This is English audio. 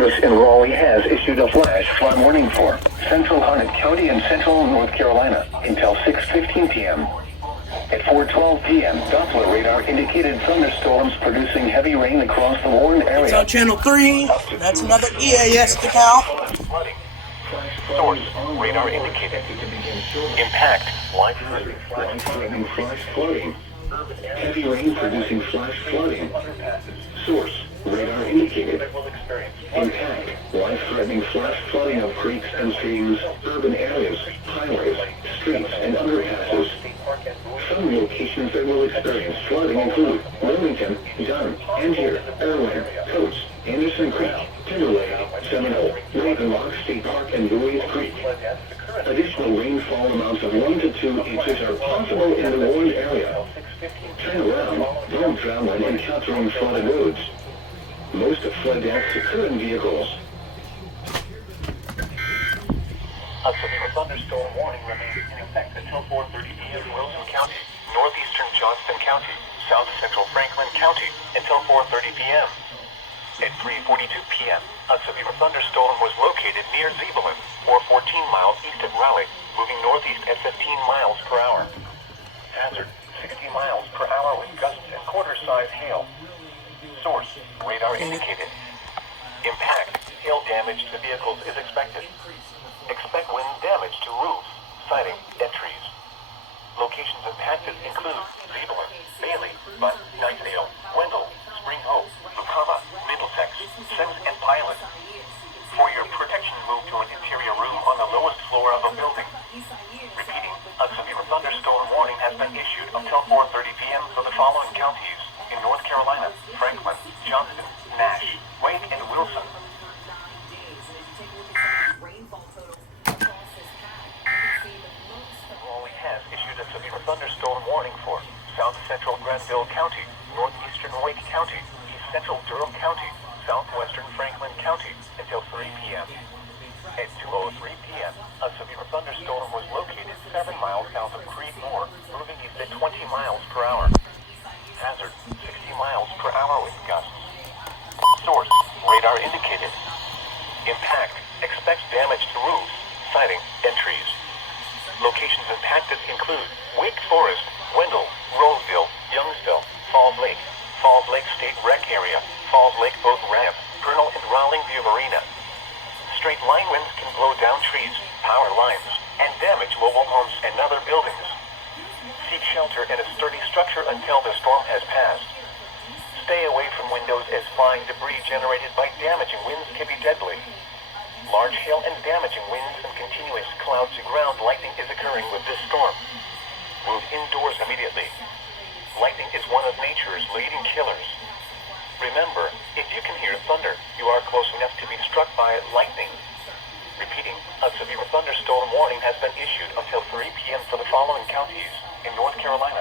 Service in Raleigh has issued a flash flood warning for Central Harnett County and Central North Carolina until 6:15 p.m. At 4:12 p.m., Doppler radar indicated thunderstorms producing heavy rain across the Warren area. It's on Channel 3. That's another EAS account. Source, radar indicated. Impact, life-threatening flash flooding. Heavy rain producing flash flooding. Source, radar indicated. Impact, life-threatening flash flooding of creeks and streams, urban areas, highways, streets, and underpasses. Some locations that will experience flooding include Wilmington, Dunn, Angier, Erwin, Coates, Anderson Creek, Timberlake, Seminole, Raven Rock State Park, and Bowie Creek. Additional rainfall amounts of 1 to 2 inches are possible in the Warren area. Turn around, don't drown when encountering flooded roads. Most of flood deaths occur in vehicles. A severe thunderstorm warning remains in effect until 4:30 p.m. in Wilson County, northeastern Johnston County, south central Franklin County, until 4:30 p.m. At 3:42 p.m., a severe thunderstorm was located near Zebulon, or 14 miles east of Raleigh, moving northeast at 15 miles per hour. Hazard, 60 miles per hour with gusts and quarter-size hail. Source, radar indicated. Impact, hail damage to vehicles is expected. Expect wind damage to roofs, siding, and trees. Locations impacted include Zebulon, Bailey, Butt, Knightdale, Wendell, Spring Hope, Lucama, Middlesex, Sims, and Pilot. For your protection, move to an interior room on the lowest floor of a building. Repeating, a severe thunderstorm warning has been issued until 4:30 p.m. for the following counties in North Carolina: Franklin, Johnston, Nash, Wake, and Wilson. Raleigh has issued a severe thunderstorm warning for South Central Granville County, Northeastern Wake County, East Central Durham County, Southwestern Franklin County until 3 p.m. At 2:03 p.m., a severe thunderstorm was located 7 miles south of Creedmoor, moving east at 20 miles per hour. Hazard, 60 miles per hour with gusts. Source, radar indicated. Impact, expect damage to roofs, siding, and trees. Locations impacted include Wake Forest, Wendell, Roseville, Youngsville, Falls Lake State Rec Area, Falls Lake Boat Ramp, Colonel and Rowling View Arena. Straight line winds can blow down trees, power lines, and damage mobile homes and other buildings. Seek shelter in a sturdy structure until the storm has passed. Stay away from windows as flying debris generated by damaging winds can be deadly. Large hail and damaging winds and continuous cloud-to-ground lightning is occurring with this storm. Move indoors immediately. Lightning is one of nature's leading killers. Remember, if you can hear thunder, you are close enough to be struck by lightning. Repeating, a severe thunderstorm warning has been issued until 3 p.m. for the following counties in North Carolina: